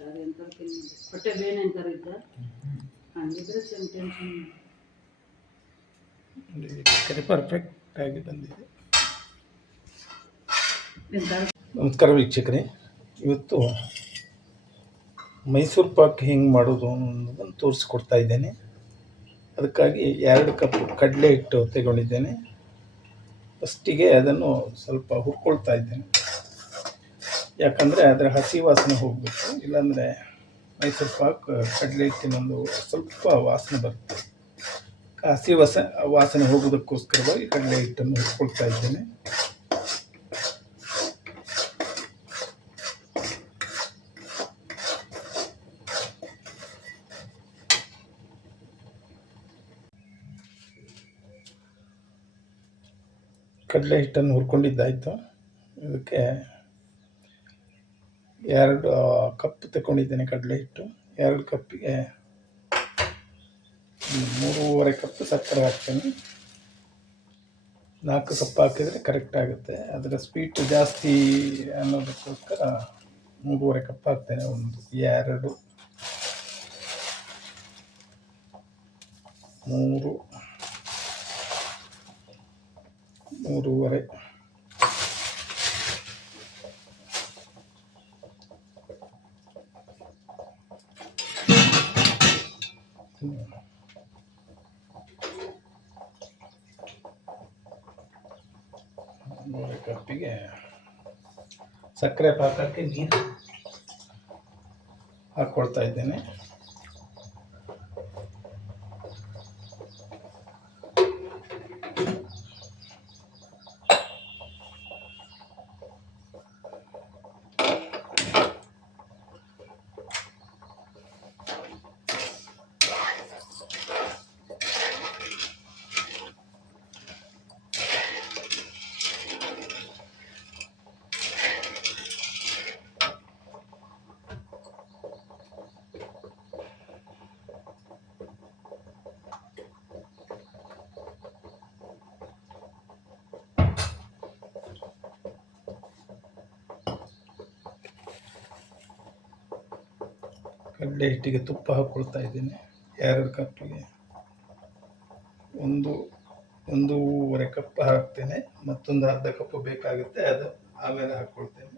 ಗೊತ್ತಾ ಅದೆಂಥದ್ದು ತಿನ್ನೋದು ಹೊಟ್ಟೆ ಬೇನೆ ಅಂತಾರ ಇದ್ದ ಹಂಗಿದ್ರೆ ಟೆನ್ಷನ್ ಚಿಕನ್ ಪರ್ಫೆಕ್ಟ್ ಆಗಿ ಬಂದಿದೆ. ಎಂತ ನಮಸ್ಕಾರ ವೀಕ್ಷಕರೇ, ಇವತ್ತು ಮೈಸೂರು ಪಾಕ್ ಹೆಂಗೆ ಮಾಡೋದು ಅನ್ನೋದನ್ನು ತೋರಿಸ್ಕೊಡ್ತಾ ಇದ್ದೇನೆ. ಅದಕ್ಕಾಗಿ 2 ಕಪ್ ಕಡಲೆ ಹಿಟ್ಟು ತಗೊಂಡಿದ್ದೇನೆ. ಫಸ್ಟಿಗೆ ಅದನ್ನು ಸ್ವಲ್ಪ ಹುರ್ಕೊಳ್ತಾ ಇದ್ದೇನೆ, ಯಾಕಂದರೆ ಅದರ ಹಸಿ ವಾಸನೆ ಹೋಗಬೇಕು. ಇಲ್ಲಾಂದರೆ ಮೈಸೂರು ಪಾಕ್ ಕಡಲೆ ಹಿಟ್ಟಿನೊಂದು ಸ್ವಲ್ಪ ವಾಸನೆ ಬರುತ್ತೆ. ಹಸಿ ವಾಸನೆ ಹೋಗೋದಕ್ಕೋಸ್ಕರವಾಗಿ ಕಡಲೆ ಹಿಟ್ಟನ್ನು ಹುರ್ಕೊಳ್ತಾ ಇದ್ದೇನೆ. ಕಡಲೆ ಹಿಟ್ಟನ್ನು ಹುರ್ಕೊಂಡಿದ್ದಾಯಿತು. ಇದಕ್ಕೆ 2 ಕಪ್ ತಗೊಂಡಿದ್ದೇನೆ ಕಡಲೆ ಹಿಟ್ಟು. 2 ಕಪ್ಪಿಗೆ 3.5 ಕಪ್ ಸಕ್ಕರೆ ಹಾಕ್ತೇನೆ. 4 ಕಪ್ ಹಾಕಿದರೆ ಕರೆಕ್ಟ್ ಆಗುತ್ತೆ. ಅದರ ಸ್ವೀಟ್ ಜಾಸ್ತಿ ಅನ್ನೋದಕ್ಕೋಸ್ಕರ 3.5 ಕಪ್ ಹಾಕ್ತೇನೆ. 1 2 3 3.5 ಕಪ್ಪಿಗೆ ಸಕ್ಕರೆ ಪಾಕಕ್ಕೆ ನೀರು ಹಾಕ್ಕೊಳ್ತಾ ಇದ್ದೇನೆ. ಕಡಲೆ ಹಿಟ್ಟಿಗೆ ತುಪ್ಪ ಹಾಕ್ಕೊಳ್ತಾ ಇದ್ದೀನಿ. 2 ಕಪ್ಪಿಗೆ 1.5 ಕಪ್ ಹಾಕ್ತೇನೆ. ಮತ್ತೊಂದು ಅರ್ಧ ಕಪ್ ಬೇಕಾಗುತ್ತೆ, ಅದು ಆಮೇಲೆ ಹಾಕ್ಕೊಳ್ತೇನೆ.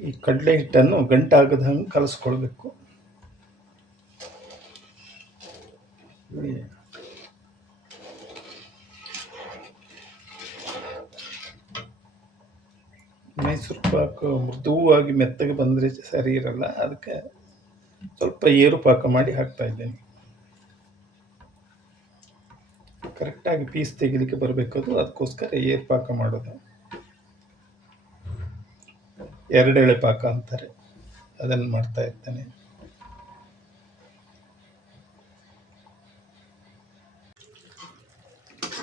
ಈ ಕಡಲೆ ಹಿಟ್ಟನ್ನು ಗಂಟಾಗದ ಹಂಗೆ ಕಲಸ್ಕೊಳ್ಬೇಕು. ಮೈಸೂರು ಪಾಕ್ ಮೃದುವಾಗಿ ಮೆತ್ತಗೆ ಬಂದರೆ ಸರಿ ಇರಲ್ಲ, ಅದಕ್ಕೆ ಸ್ವಲ್ಪ ಏರು ಪಾಕ ಮಾಡಿ ಹಾಕ್ತಾ ಇದ್ದೇನೆ. ಕರೆಕ್ಟಾಗಿ ಪೀಸ್ ತೆಗಿಲಿಕ್ಕೆ ಬರಬೇಕದು, ಅದಕ್ಕೋಸ್ಕರ ಏರು ಪಾಕ ಮಾಡೋದು. 2 ಎಳೆ ಪಾಕ ಅಂತಾರೆ, ಅದನ್ನು ಮಾಡ್ತಾ ಇರ್ತೇನೆ.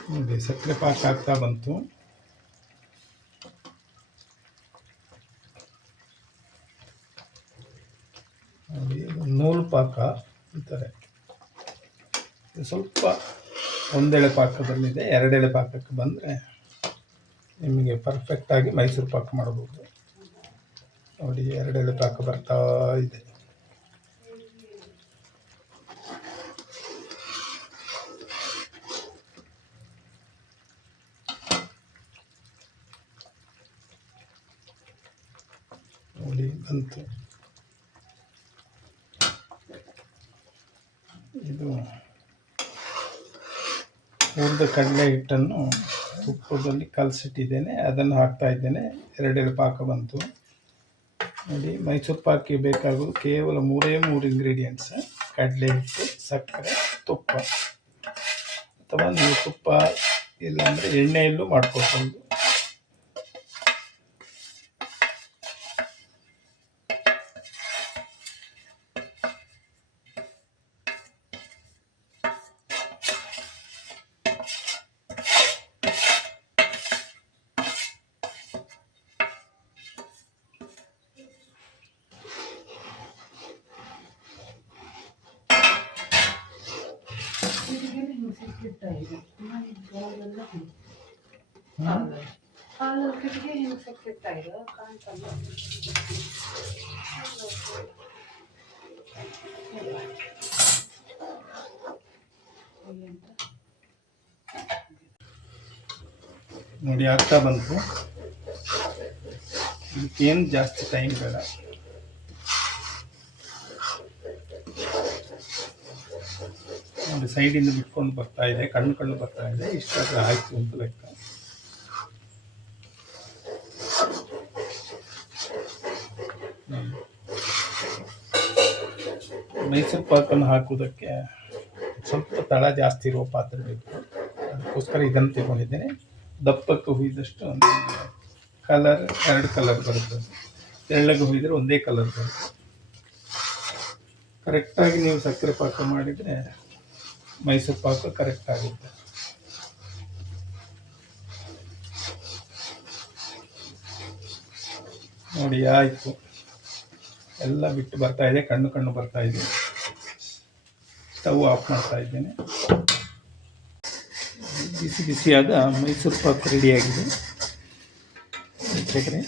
ನೋಡಿ, ಸಕ್ಕರೆ ಪಾಕ ಆಗ್ತಾ ಬಂತು. ನೋಡಿ, ನೂಲು ಪಾಕ ಅಂತಾರೆ. ಸ್ವಲ್ಪ 1 ಎಳೆ ಪಾಕದಲ್ಲಿದೆ. 2 ಎಳೆ ಪಾಕಕ್ಕೆ ಬಂದರೆ ನಿಮಗೆ ಪರ್ಫೆಕ್ಟಾಗಿ ಮೈಸೂರು ಪಾಕ ಮಾಡಬಹುದು. ನೋಡಿ, 2 ಎಳೆ ಪಾಕ ಬರ್ತಾ ಇದೆ. ನೋಡಿ, ಬಂತು. ಇದು ಹುರಿದ ಕಡಲೆ ಹಿಟ್ಟನ್ನು ತುಪ್ಪದಲ್ಲಿ ಕಲಸಿಟ್ಟಿದ್ದೇನೆ, ಅದನ್ನು ಹಾಕ್ತಾ ಇದ್ದೇನೆ. 2 ಎಳೆ ಪಾಕ ಬಂತು. ನೋಡಿ, ಮೈಸೂರು ಪಾಕಿಗೆ ಬೇಕಾಗೋದು ಕೇವಲ 3 ಇಂಗ್ರೀಡಿಯೆಂಟ್ಸ್: ಕಡಲೆ ಹಿಟ್ಟು, ಸಕ್ಕರೆ, ತುಪ್ಪ. ಅಥವಾ ನೀವು ತುಪ್ಪ ಇಲ್ಲಾಂದರೆ ಎಣ್ಣೆಯಲ್ಲೂ ಮಾಡ್ಕೊಳ್ಬೋದು. ಹಾಲು ಕಿಟಕಿ ಹಿಂಗೆ ಸಿಕ್ಕಿತ್ತ ಇದು ಕಾಣ್ತಲ್ಲ. ನೋಡಿ ಆಗ್ತಾ ಬಂತು. ಇದಕ್ಕೇನು ಜಾಸ್ತಿ ಟೈಮ್ ಬೇಡ. ನೋಡಿ ಸೈಡಿಂದ ಬಿಟ್ಕೊಂಡು ಬರ್ತಾ ಇದೆ, ಕಣ್ಣು ಬರ್ತಾ ಇದೆ. ಇಷ್ಟಾದ್ರೆ ಆಯ್ತು ಅಂತ ಲೆಕ್ಕ. ಮೈಸೂರು ಪಾಕನ್ನು ಹಾಕುವುದಕ್ಕೆ ಸ್ವಲ್ಪ ತಳ ಜಾಸ್ತಿ ಇರುವ ಪಾತ್ರೆ ಬೇಕು. ಅದಕ್ಕೋಸ್ಕರ ಇದನ್ನು ತಗೊಂಡಿದ್ದೇನೆ. ದಪ್ಪಕ್ಕೆ ಹುಯ್ದಷ್ಟು ಒಂದು ಕಲರ್ 2 ಕಲರ್ ಬರುತ್ತೆ. ತೆಳ್ಳಗೆ ಹುಯ್ದರೆ ಒಂದೇ ಕಲರ್ ಬರುತ್ತೆ. ಕರೆಕ್ಟಾಗಿ ನೀವು ಸಕ್ಕರೆ ಪಾಕ ಮಾಡಿದರೆ ಮೈಸೂರು ಪಾಕ ಕರೆಕ್ಟ್ ಆಗುತ್ತೆ. ನೋಡಿ ಆಯಿತು, ಎಲ್ಲ ಬಿಟ್ಟು ಬರ್ತಾ ಇದೆ, ಕಣ್ಣು ಬರ್ತಾ ಇದೆ. ಸ್ಟವ್ ಆಫ್ ಮಾಡ್ತಾ ಇದ್ದೇನೆ. ಬಿಸಿಯಾದ ಮೈಸೂರು ಪಾಕ್ ರೆಡಿಯಾಗಿದೆ. ವೀಕ್ಷಕರೇ,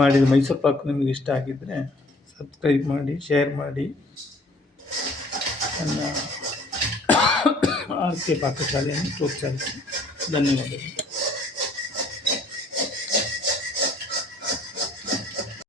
ಮಾಡಿದ ಮೈಸೂರು ಪಾಕ್ ನಿಮಗೆ ಇಷ್ಟ ಆಗಿದ್ದರೆ ಸಬ್ಸ್ಕ್ರೈಬ್ ಮಾಡಿ, ಶೇರ್ ಮಾಡಿ. ನನ್ನ ಆರ್ ಕೆ ಪಾಕಶಾಲೆಯನ್ನು ಪ್ರೋತ್ಸಾಹಿಸಿ. ಧನ್ಯವಾದಗಳು.